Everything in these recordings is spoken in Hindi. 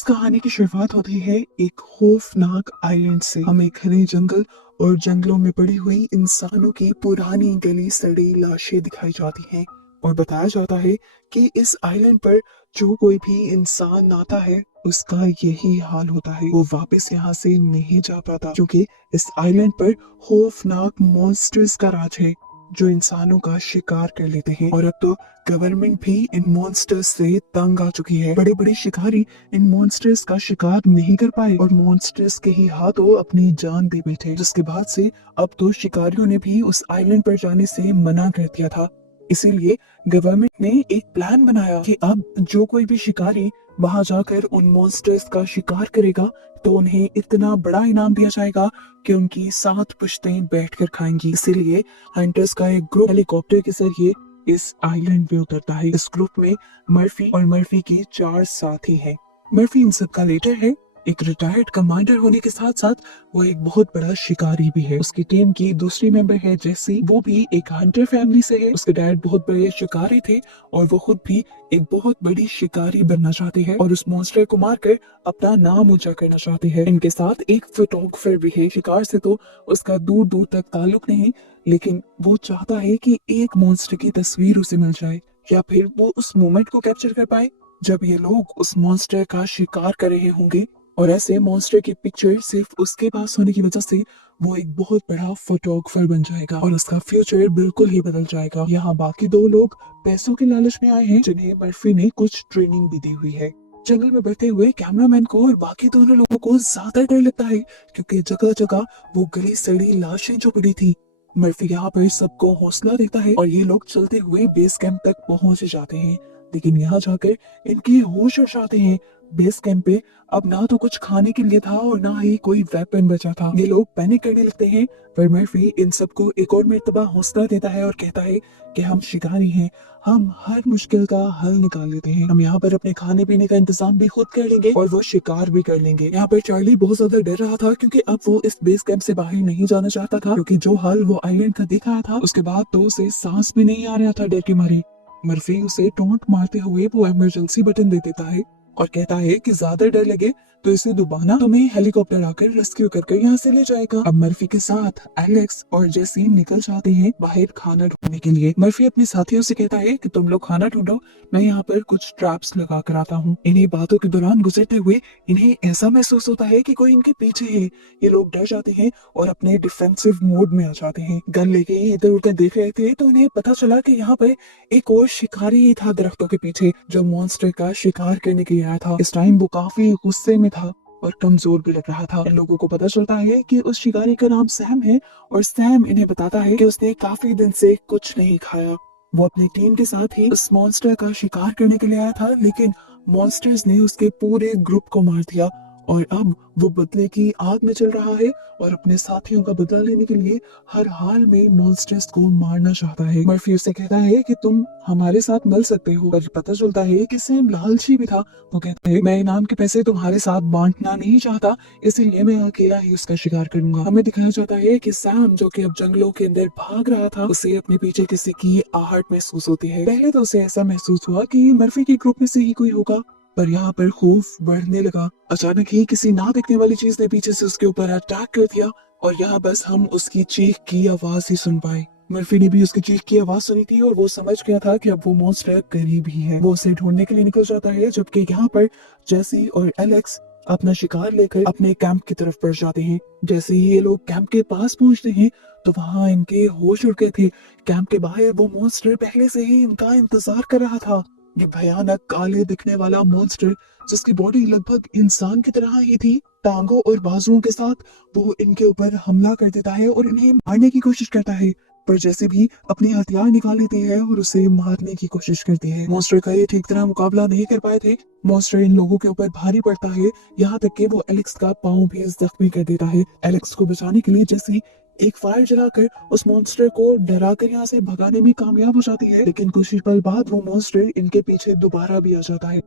इस कहानी की शुरुआत होती है एक खौफनाक आइलैंड से। हमें घने जंगल और जंगलों में पड़ी हुई इंसानों की पुरानी गली सड़ी लाशें दिखाई जाती हैं और बताया जाता है कि इस आइलैंड पर जो कोई भी इंसान आता है उसका यही हाल होता है। वो वापस यहाँ से नहीं जा पाता क्योंकि इस आइलैंड पर खौफनाक मॉन्स्टर्स का राज है जो इंसानों का शिकार कर लेते हैं। और अब तो गवर्नमेंट भी इन मॉन्स्टर्स से तंग आ चुकी है। बड़े बड़े शिकारी इन मॉन्स्टर्स का शिकार नहीं कर पाए और मॉन्स्टर्स के ही हाथों अपनी जान दे बैठे, जिसके बाद से अब तो शिकारियों ने भी उस आइलैंड पर जाने से मना कर दिया था। इसीलिए गवर्नमेंट ने एक प्लान बनाया कि अब जो कोई भी शिकारी वहां जाकर उन मॉन्स्टर्स का शिकार करेगा तो उन्हें इतना बड़ा इनाम दिया जाएगा कि उनकी 7 पुश्तें बैठकर खाएंगी। इसीलिए हंटर्स का एक ग्रुप हेलीकॉप्टर के जरिए इस आइलैंड पे उतरता है। इस ग्रुप में मर्फी और मर्फी के 4 साथी हैं। मर्फी इन सबका लीडर है। एक रिटायर्ड कमांडर होने के साथ साथ वो एक बहुत बड़ा शिकारी भी है। उसकी टीम की दूसरी मेंबर है जेसी, वो भी एक हंटर फैमिली से है। उसके डैड बहुत बड़े शिकारी थे और वो खुद भी एक बहुत बड़ी शिकारी बनना चाहते हैं और उस मॉन्स्टर को मारकर अपना नाम ऊंचा करना चाहते हैं। इनके साथ एक फोटोग्राफर भी है। शिकार से तो उसका दूर दूर तक ताल्लुक नहीं, लेकिन वो चाहता है कि एक मॉन्स्टर की तस्वीर उसे मिल जाए या फिर वो उस मोमेंट को कैप्चर कर पाए जब ये लोग उस मॉन्स्टर का शिकार कर रहे होंगे। और ऐसे मॉन्स्टर की पिक्चर सिर्फ उसके पास होने की वजह से वो एक बहुत बड़ा फोटोग्राफर बन जाएगा और उसका फ्यूचर बिल्कुल ही बदल जाएगा। यहाँ बाकी 2 लोग पैसों के लालच में आए हैं जिन्हें मर्फी ने कुछ ट्रेनिंग भी दी हुई है। जंगल में बैठे हुए कैमरामैन को और बाकी दोनों लोगों को ज्यादा डर लगता है क्योंकि जगह जगह वो गली सड़ी लाशें जो पड़ी थी। मर्फी यहाँ पर सबको हौसला देता है और ये लोग चलते हुए बेस कैंप तक पहुंच जाते हैं। लेकिन यहाँ जाकर इनकी होश उड़ जाते हैं। बेस कैंप पे अब ना तो कुछ खाने के लिए था और ना ही कोई वेपन बचा था। ये लोग पैनिक करने लगते हैं पर मर्फी इन सबको एक और मर्तबा हौसला देता है और कहता है कि हम शिकारी हैं, हम हर मुश्किल का हल निकाल लेते हैं। हम यहाँ पर अपने खाने पीने का इंतजाम भी खुद कर लेंगे और वो शिकार भी कर लेंगे। यहाँ पर चार्ली बहुत ज्यादा डर रहा था क्योंकि अब वो इस बेस कैंप से बाहर नहीं जाना चाहता था क्योंकि जो हाल वो आइलैंड का दिख रहा था उसके बाद तो उसे सांस भी नहीं आ रहा था डर के मारे। मर्फी उसे टोंट मारते हुए वो इमरजेंसी बटन दे देता है और कहता है कि ज्यादा डर लगे तो इसे दुबाना तुम्हें हेलीकॉप्टर आकर रेस्क्यू करके यहाँ से ले जाएगा। अब मर्फी के साथ एलेक्स और जेसी निकल जाते हैं बाहर खाना ढूंढने के लिए। मर्फी अपने साथियों से कहता है कि तुम लोग खाना ढूंढो, मैं यहाँ पर कुछ ट्रैप्स लगा कर आता हूँ। इन्हीं बातों के दौरान गुजरते हुए इन्हें ऐसा महसूस होता है कि कोई इनके पीछे है। ये लोग डर जाते हैं और अपने डिफेंसिव मोड में आ जाते हैं। गन लेके इधर उधर देख रहे थे तो इन्हें पता चला कि यहाँ पर एक और शिकारी ही था दरख्तों के पीछे जो मॉन्स्टर का शिकार करने के लिए आया था। इस टाइम वो काफी गुस्से में था और कमजोर भी लग रहा था। इन लोगों को पता चलता है कि उस शिकारी का नाम सैम है और सैम इन्हें बताता है कि उसने काफी दिन से कुछ नहीं खाया। वो अपनी टीम के साथ ही उस मॉन्स्टर का शिकार करने के लिए आया था, लेकिन मॉन्स्टर्स ने उसके पूरे ग्रुप को मार दिया और अब वो बदले की आग में चल रहा है और अपने साथियों का बदला लेने के लिए हर हाल में मॉन्स्टर्स को मारना चाहता है। मर्फी उससे कहता है कि तुम हमारे साथ मिल सकते हो, पर पता चलता है कि सैम लालची भी था। वो कहता है मैं इनाम के पैसे तुम्हारे साथ बांटना नहीं चाहता, इसीलिए मैं अकेला ही उसका शिकार करूंगा। हमें दिखाया जाता है कि सैम जो कि अब जंगलों के अंदर भाग रहा था उसे अपने पीछे किसी की आहट महसूस होती है। पहले तो उसे ऐसा महसूस हुआ कि मर्फी के ग्रुप में से ही कोई होगा, पर यहाँ पर खौफ बढ़ने लगा। अचानक ही किसी ना दिखने वाली चीज ने पीछे से उसके ऊपर अटैक कर दिया और यहाँ बस हम उसकी चीख की आवाज ही सुन पाए। मर्फी ने भी उसकी चीख की आवाज सुनी थी और वो समझ गया था कि अब वो मॉन्स्टर करीब ही है। वो उसे ढूंढने के लिए निकल जाता है, जबकि यहाँ पर जेसी और एलेक्स अपना शिकार लेकर अपने कैंप की तरफ बढ़ जाते हैं। जैसे ही ये लोग कैंप के पास पहुंचते हैं तो वहां इनके होश उड़ गए थे। कैंप के बाहर वो मॉन्स्टर पहले से ही इनका इंतजार कर रहा था। ये भयानक काले दिखने वाला मॉन्स्टर जिसकी बॉडी लगभग इंसान की तरह ही थी, टांगों और बाजुओं के साथ वो इनके ऊपर हमला कर देता है और इन्हें मारने की कोशिश करता है। पर जैसे भी अपने हथियार निकाल लेती है और उसे मारने की कोशिश करती है। मॉन्स्टर का ये ठीक तरह मुकाबला नहीं कर पाए थे। मॉन्स्टर इन लोगों के ऊपर भारी पड़ता है, यहाँ तक कि वो एलेक्स का पांव भी जख्मी कर देता है। एलेक्स को बचाने के लिए जैसे एक फायर जलाकर उस मॉन्स्टर को डराकर यहाँ से भगाने में कामयाब हो जाती है, लेकिन कुछ ही पल बाद वो मॉन्स्टर इनके पीछे दोबारा भी आ जाता है।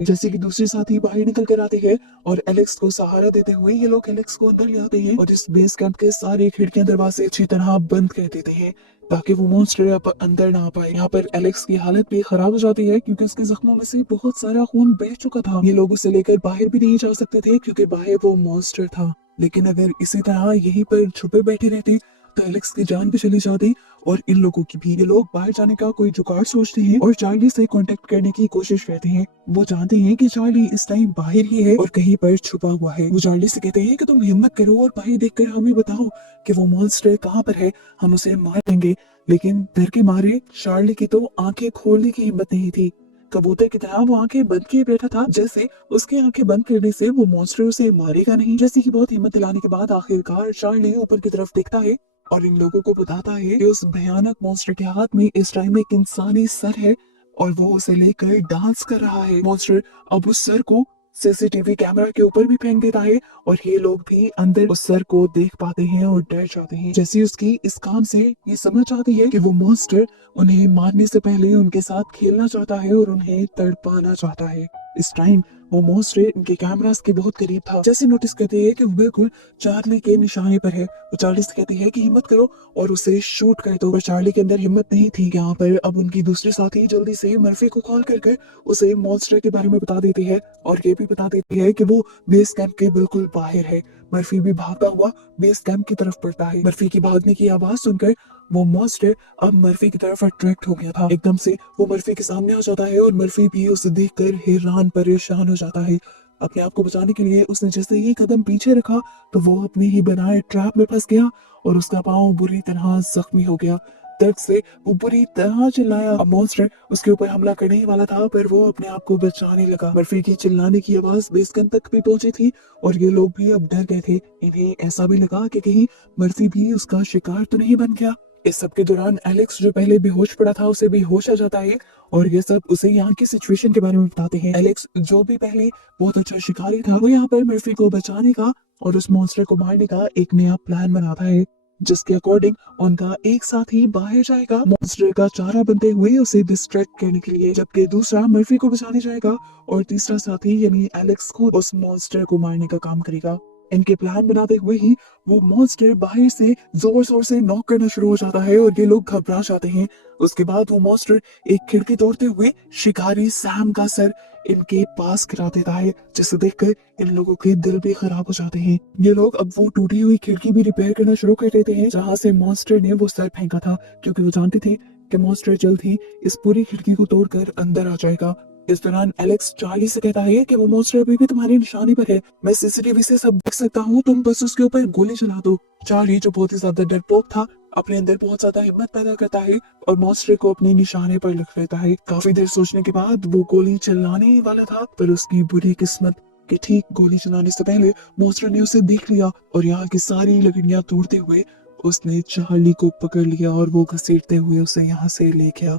जैसे कि दूसरे साथी बाहर निकल कर आते हैं और एलेक्स को सहारा देते हुए ये लोग एलेक्स को अंदर ले आते हैं और इस बेस कैंप के सारे खिड़कियां दरवाजे अच्छी तरह बंद कर देते हैं ताकि वो मॉन्स्टर अब अंदर ना आ पाए। यहाँ पर एलेक्स की हालत भी खराब हो जाती है क्योंकि उसके जख्मों में से बहुत सारा खून बह चुका था। ये लोग उसे लेकर बाहर भी नहीं जा सकते थे क्योंकि बाहर वो मॉन्स्टर था। लेकिन अगर इसी तरह यहीं पर छुपे बैठे रहते तो एलेक्स की जान भी चली जाती और इन लोगों की भी। ये लोग बाहर जाने का कोई जुगाड़ सोचते हैं और चार्ली से कांटेक्ट करने की कोशिश करते हैं। वो जानते हैं कि चार्ली इस टाइम बाहर ही है और कहीं पर छुपा हुआ है। वो चार्ली से कहते हैं कि तुम हिम्मत करो और बाहर देखकर हमें बताओ कि वो मॉन्स्टर कहाँ पर है, हम उसे मार देंगे। लेकिन डर के मारे चार्ली की तो आंखें खोलने की हिम्मत नहीं थी। कबूतर की तरह वो आंखें बंद किए बैठा था, जैसे उसकी आंखें बंद करने से वो मॉन्स्टर उसे मारेगा नहीं। जैसे कि बहुत हिम्मत दिलाने के बाद आखिरकार चार्ली ऊपर की तरफ देखता है और इन लोगों को बताता है कि उस भयानक मॉन्स्टर के हाथ में इस टाइम एक इंसानी सर है और वो उसे लेकर डांस कर रहा है। मॉन्स्टर अब उस सर को सीसीटीवी कैमरा के ऊपर भी फेंक देता है और ये लोग भी अंदर उस सर को देख पाते हैं और डर जाते हैं। जैसे उसकी इस काम से ये समझ आती है कि वो मॉन्स्टर उन्हें मारने से पहले उनके साथ खेलना चाहता है और उन्हें तड़पाना चाहता है। इस टाइम वो मॉन्स्टर इनके कैमरास के बहुत करीब था। जैसे नोटिस करते हैं कि वो बिल्कुल चार्ली के निशाने पर है। वो चार्ली से कहती है कि हिम्मत करो और उसे शूट कर दो, पर चार्ली के अंदर हिम्मत नहीं थी। यहाँ पर अब उनकी दूसरी साथी जल्दी से मर्फी को कॉल कर उसे मॉन्स्टर के बारे में बता देती है और ये भी बता देती है कि वो बेस कैंप के बिल्कुल बाहर है। मर्फी भी भागता हुआ बेस कैंप की तरफ बढ़ता है। मर्फी की भागने की आवाज सुनकर वो मॉन्स्टर अब मर्फी की तरफ अट्रैक्ट हो गया था। एकदम से वो मर्फी के सामने आ जाता है और मर्फी भी उसे देखकर हैरान परेशान हो जाता है। अपने आप को बचाने के लिए उसने जैसे ही कदम पीछे रखा तो वो अपने ही बनाए ट्रैप में फंस गया और उसका पांव बुरी तरह जख्मी हो गया। दर्द से वो बुरी तरह चिल्लाया। अब मॉन्स्टर उसके ऊपर हमला करने ही वाला था, पर वो अपने आप को बचाने लगा। मर्फी की चिल्लाने की आवाज बेस कैंप तक भी पहुंची थी और ये लोग भी अब डर गए थे। इन्हें ऐसा भी लगा कि कहीं मर्फी भी उसका शिकार तो नहीं बन गया। इस सब के दौरान एलेक्स जो पहले बेहोश पड़ा था उसे बेहोश आ जाता है और ये सब उसे यहाँ की सिचुएशन के बारे में बताते हैं। एलेक्स जो भी पहले बहुत अच्छा शिकारी था, वो यहाँ पर मर्फी को बचाने का और उस मॉन्स्टर को मारने का एक नया प्लान बनाता है, जिसके अकॉर्डिंग उनका एक साथ ही बाहर जाएगा मॉन्स्टर का चारा बनते हुए उसे डिस्ट्रैक्ट करने के लिए, जबकि दूसरा मर्फी को बचाने जाएगा और तीसरा साथी यानी एलेक्स को उस मॉन्स्टर को मारने का काम करेगा। इनके प्लान बनाते हुए ही वो मॉन्स्टर बाहर से जोर जोर से नॉक करना शुरू हो जाता है और ये लोग घबरा जाते हैं। उसके बाद वो मॉन्स्टर एक खिड़की तोड़ते हुए शिकारी सैम का सर इनके पास गिरा देता है, जिसे देखकर इन लोगों के दिल भी खराब हो जाते हैं। ये लोग अब वो टूटी हुई खिड़की भी रिपेयर करना शुरू कर देते हैं जहाँ से मॉन्स्टर ने वो सर फेंका था, क्योंकि वो जानते थे कि मॉन्स्टर जल्द ही इस पूरी खिड़की को तोड़कर अंदर आ जाएगा। इस दौरान एलेक्स चार्ली से कहता है कि वो मॉन्स्टर अभी भी तुम्हारी निशानी पर है, मैं सीसीटीवी से सब देख सकता हूँ, तुम बस उसके ऊपर गोली चला दो। चार्ली जो बहुत ही ज्यादा डरपोक था अपने अंदर बहुत ज्यादा हिम्मत पैदा करता है और मॉन्स्टर को अपने निशाने पर रख लेता है। काफी देर सोचने के बाद वो गोली चलाने वाला था, पर उसकी बुरी किस्मत कि ठीक गोली चलाने से पहले मॉन्स्टर ने उसे देख लिया और यहाँ की सारी लकड़ियां तोड़ते हुए उसने चार्ली को पकड़ लिया और वो घसीटते हुए उसे यहाँ से ले गया।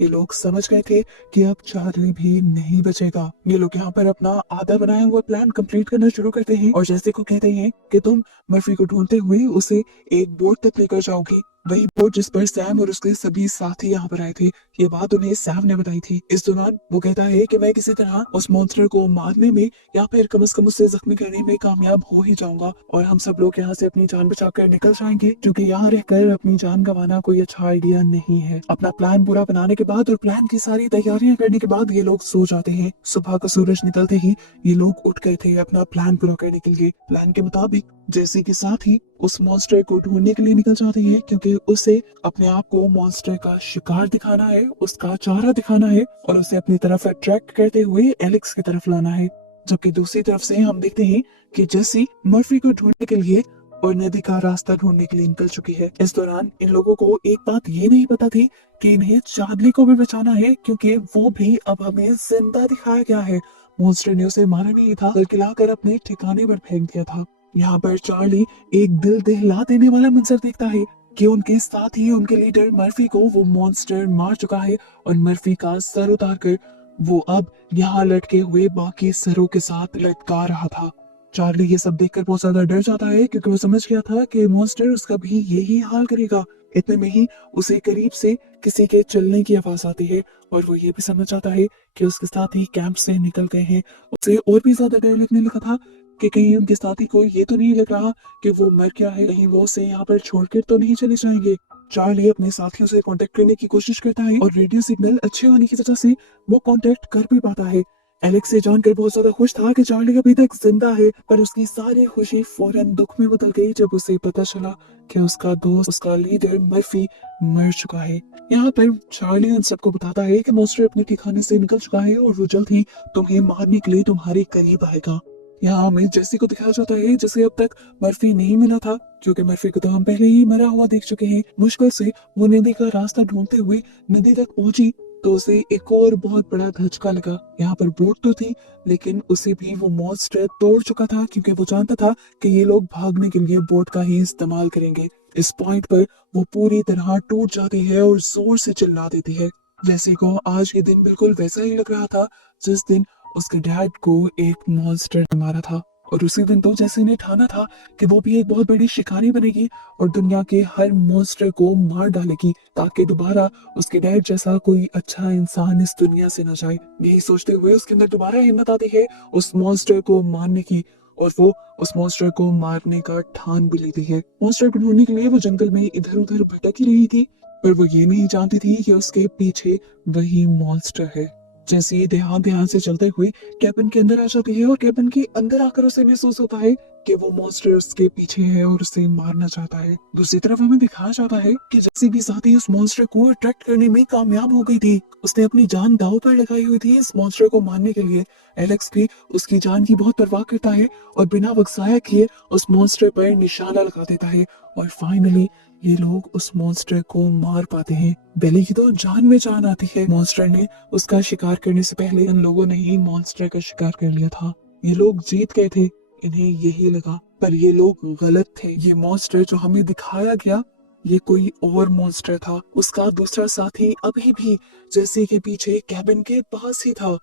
ये लोग समझ गए थे कि अब चार्ली भी नहीं बचेगा। ये लोग यहाँ पर अपना आधा बनाया हुआ प्लान कंप्लीट करना शुरू करते हैं और जैसे को कहते हैं कि तुम मर्फी को ढूंढते हुए उसे एक बोर्ड तक लेकर जाओगे, वही बोर्ड जिस पर सैम और उसके सभी साथी यहाँ पर आए थे। ये बात उन्हें सैम ने बताई थी। इस दौरान वो कहता है कि मैं किसी तरह उस मॉन्स्टर को मारने में या फिर कम से कम उसे जख्मी करने में कामयाब हो ही जाऊंगा और हम सब लोग यहाँ से अपनी जान बचाकर निकल जाएंगे, क्योंकि यहाँ रहकर अपनी जान गंवाना कोई अच्छा आइडिया नहीं है। अपना प्लान पूरा बनाने के बाद और प्लान की सारी तैयारियां करने के बाद ये लोग सो जाते हैं। सुबह का सूरज निकलते ही ये लोग उठ गए थे अपना प्लान पूरा करने के लिए। प्लान के मुताबिक जैसे कि साथ ही उस मॉन्स्टर को ढूंढने के लिए निकल जाते हैं, क्योंकि उसे अपने आप को मॉन्स्टर का शिकार दिखाना है, उसका चारा दिखाना है और उसे अपनी तरफ अट्रैक्ट करते हुए एलेक्स की तरफ लाना है। जबकि दूसरी तरफ से हम देखते हैं कि जेसी मर्फी को ढूंढने के लिए और नदी का रास्ता ढूंढने के लिए निकल चुकी है। इस दौरान इन लोगों को एक बात ये नहीं पता थी कि इन्हें चार्ली को भी बचाना है, क्योंकि वो भी अब हमें जिंदा दिखाया गया है। मॉन्स्टर ने उसे मारा नहीं था, बल्कि लाकर अपने ठिकाने पर फेंक दिया था। यहाँ पर चार्ली एक दिल दहला देने वाला मंजर देखता है कि उनके साथ ही उनके लीडर मर्फी को वो मॉन्स्टर मार चुका है और मर्फी का सर उतार कर वो अब यहाँ लटके हुए बाकी सरों के साथ लटका रहा था। चार्ली ये सब देखकर बहुत ज्यादा डर जाता है, क्योंकि वो समझ गया था कि मॉन्स्टर उसका भी यही हाल करेगा। इतने में ही उसे करीब से किसी के चलने की आवाज आती है और वो ये भी समझ जाता है कि उसके साथी कैंप से निकल गए हैं। उसे और भी ज्यादा डर लगने लगा था कि कहीं उनके साथी को ये तो नहीं लग रहा कि वो मर गया है, कहीं वो उसे यहाँ पर छोड़कर तो नहीं चले जाएंगे। चार्ली अपने साथियों से कांटेक्ट करने की कोशिश करता है और रेडियो सिग्नल अच्छे होने की वजह से वो कांटेक्ट कर भी पाता है। एलेक्स ये जानकर बहुत ज्यादा खुश था कि चार्ली अभी तक जिंदा है, पर उसकी सारी खुशी फौरन दुख में बदल गई जब उसे पता चला कि उसका दोस्त, उसका लीडर मर्फी मर चुका है। यहाँ पर चार्ली उन सबको बताता है कि मॉन्स्टर अपने ठिकाने से निकल चुका है और वो जल्द ही तुम्हें मारने के लिए तुम्हारे करीब आएगा। यहाँ हमें जेसी को दिखाया जाता है जिसे अब तक मर्फी नहीं मिला था, क्योंकि मर्फी को तो हम पहले ही मरा हुआ देख चुके हैं। मुश्किल से वो नदी का रास्ता ढूंढते हुए नदी तक पहुंची तो उसे एक और बहुत बड़ा धचका लगा। यहाँ पर बोट तो थी, लेकिन उसे भी वो मॉन्स्टर तोड़ चुका था, क्योंकि वो जानता था कि ये लोग भागने के लिए बोट का ही इस्तेमाल करेंगे। इस पॉइंट पर वो पूरी तरह टूट जाती है और जोर से चिल्ला देती है। जैसे को आज के दिन बिल्कुल वैसा ही लग रहा था जिस दिन उसके डैड को एक मॉन्स्टर ने मारा था। और उसी दिन तो जैसे ने ठाना था कि वो भी एक बहुत बड़ी शिकारी बनेगी और दुनिया के हर मॉन्स्टर को मार डालेगी, ताकि दोबारा उसके डैड जैसा कोई अच्छा इंसान इस दुनिया से न जाए। यही सोचते हुए उसके अंदर दोबारा हिम्मत आती है उस मॉन्स्टर को मारने की, और वो उस मॉन्स्टर को मारने का ठान भी लेती है। मॉन्स्टर को ढूंढने के लिए वो जंगल में इधर उधर भटक ही रही थी, पर वो ये नहीं जानती थी कि उसके पीछे वही मॉन्स्टर है। जैसे ही ध्यान से चलते हुए कैबिन के अंदर आ जाती है और कैबिन के अंदर आकर उसे महसूस होता है कि वो मॉन्स्टर उसके पीछे है और उसे मारना चाहता है। दूसरी तरफ हमें दिखाया जाता है कि जैसे भी साथी उस मॉन्स्टर को अट्रैक्ट करने में कामयाब हो गई थी, उसने अपनी जान दांव पर लगाई हुई थी इस मॉन्स्टर को मारने के लिए। एलेक्स भी उसकी जान की बहुत परवाह करता है और बिना वक्त जाया किए उस मॉन्स्टर पर निशाना लगा देता है और फाइनली ये लोग उस मॉन्स्टर को मार पाते हैं। बेली की तो जान में जान आती है। मॉन्स्टर ने उसका शिकार करने से पहले इन लोगों ने ही मॉन्स्टर का शिकार कर लिया था। ये लोग जीत गए थे, इन्हें यही लगा, पर ये लोग गलत थे। ये मॉन्स्टर जो हमें दिखाया गया ये कोई और मॉन्स्टर था। उसका दूसरा साथी अभी भी जेसी के पीछे कैबिन के पास ही था।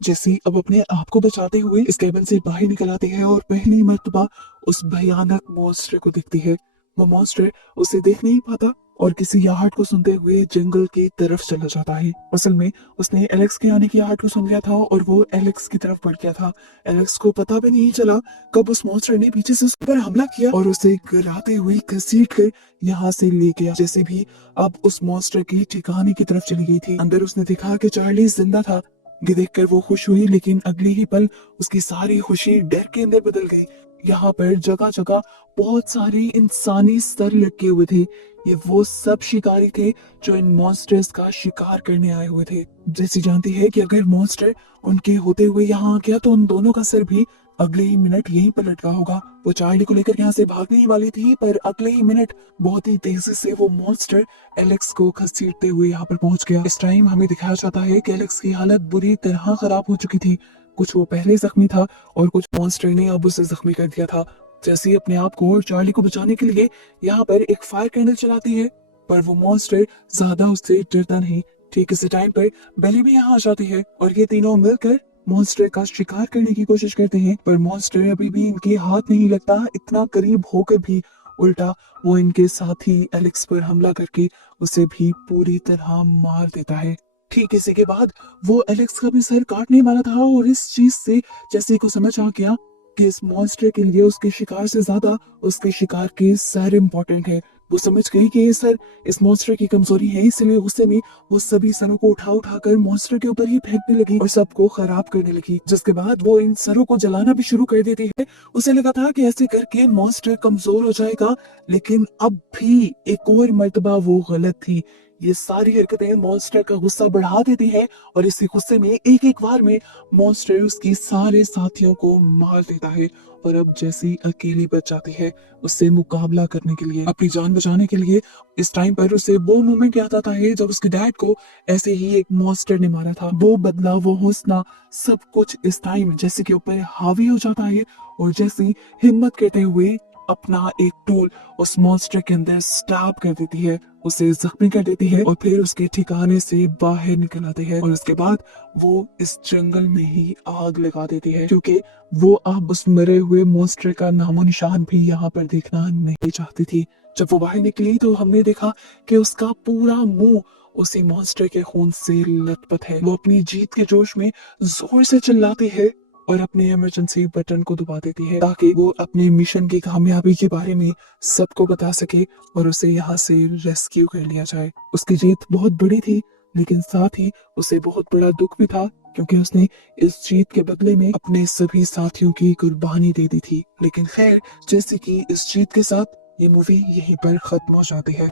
जेसी अब अपने आप को बचाते हुए इस कैबिन से बाहर निकल आती है और पहली मर्तबा उस भयानक मॉन्स्टर को दिखती है। वो मॉन्स्टर उसे देख नहीं पाता और किसी आहट को सुनते हुए जंगल की तरफ चला जाता है। असल में उसने एलेक्स के आने की आहट को सुन लिया था और वो एलेक्स की तरफ बढ़ गया था। एलेक्स को पता भी नहीं चला कब उस मॉन्स्टर ने पीछे से उस पर हमला किया और उसे गिराते हुए घसीट कर यहाँ से ले गया। जैसे भी अब उस मॉन्स्टर के ठिकाने की तरफ चली गई थी, अंदर उसने देखा कि चार्ली जिंदा था। ये देखकर वो खुश हुई, लेकिन अगले ही पल उसकी सारी खुशी डर के अंदर बदल गई। यहाँ पर जगह जगह बहुत सारे इंसानी सर लटके हुए थे। ये वो सब शिकारी थे जो इन मॉन्स्टर्स का शिकार करने आए हुए थे। जैसी जानती है कि अगर मॉन्स्टर उनके होते हुए यहाँ आ गया तो उन दोनों का सर भी अगले ही मिनट यहीं पर लटका होगा। वो चार्ली को लेकर यहाँ से भागने ही वाली थी, पर अगले ही मिनट बहुत ही तेजी से वो मॉन्स्टर एलेक्स को घसीटते हुए यहाँ पर पहुंच गया। इस टाइम हमें दिखाया जाता है कि एलेक्स की हालत बुरी तरह खराब हो चुकी थी। कुछ वो पहले जख्मी था और कुछ मॉन्स्टर ने अब उसे जख्मी कर दिया था। जैसे अपने आप को और चार्ली को बचाने के लिए यहाँ पर एक फायर कैंडल चलाती है, पर वो मॉन्स्टर ज्यादा उससे डरता नहीं। ठीक इसी टाइम पर बेली भी यहाँ आ जाती है और ये तीनों मिलकर मॉन्स्टर का शिकार करने की कोशिश करते हैं, पर मॉन्स्टर अभी भी इनके हाथ नहीं लगता। इतना करीब होकर भी उल्टा वो इनके साथी एलेक्स पर हमला करके उसे भी पूरी तरह मार देता है। ठीक इसी के बाद वो एलेक्स का भी सर काटने वाला था और इस चीज से जैसे को समझ आ गया कि इस मॉन्स्टर के लिए उसके शिकार से ज्यादा उसके शिकार के सर इम्पोर्टेंट है। वो समझ गई कि ये सर इस मॉन्स्टर की कमजोरी है, इसलिए गुस्से में वो सभी सरों को उठा उठा कर मॉन्स्टर के ऊपर ही फेंकने लगी और सबको खराब करने लगी। जिसके बाद वो इन सरों को जलाना भी शुरू कर देती है। उसे लगा था कि ऐसे करके मॉन्स्टर कमजोर हो जाएगा, लेकिन अब भी एक और मर्तबा वो गलत थी। ये सारी हरकतें मॉन्स्टर का गुस्सा बढ़ा देती है और इसी गुस्से में एक एक बार में मॉन्स्टर उसकी सारे साथियों को मार देता है और अब जैसी अकेली बच जाती है उससे मुकाबला करने के लिए, अपनी जान बचाने के लिए। इस टाइम पर उसे वो मोमेंट याद आता है जब उसके डैड को ऐसे ही एक मॉन्स्टर ने मारा था। वो बदला, वो हौसला, सब कुछ इस टाइम जैसे के ऊपर हावी हो जाता है और जैसी हिम्मत करते हुए अपना एक टूल उस मॉन्स्टर के अंदर स्टैब कर देती है, उसे जख्मी कर देती है और फिर उसके ठिकाने से बाहर निकल आती है। और उसके बाद वो इस जंगल में ही आग लगा देती है, क्योंकि वो अब उस मरे हुए मॉन्स्टर का नामो निशान भी यहाँ पर देखना नहीं चाहती थी। जब वो बाहर निकली तो हमने देखा कि उसका पूरा मुंह उसी मॉन्स्टर के खून से लथपथ है। वो अपनी जीत के जोश में जोर से चिल्लाती है और अपने इमरजेंसी बटन को दबा देती है ताकि वो अपने मिशन की कामयाबी के बारे में सबको बता सके और उसे यहाँ से रेस्क्यू कर लिया जाए। उसकी जीत बहुत बड़ी थी, लेकिन साथ ही उसे बहुत बड़ा दुख भी था, क्योंकि उसने इस जीत के बदले में अपने सभी साथियों की कुर्बानी दे दी थी। लेकिन खैर, जैसे कि इस जीत के साथ ये मूवी यहीं पर खत्म हो जाती है।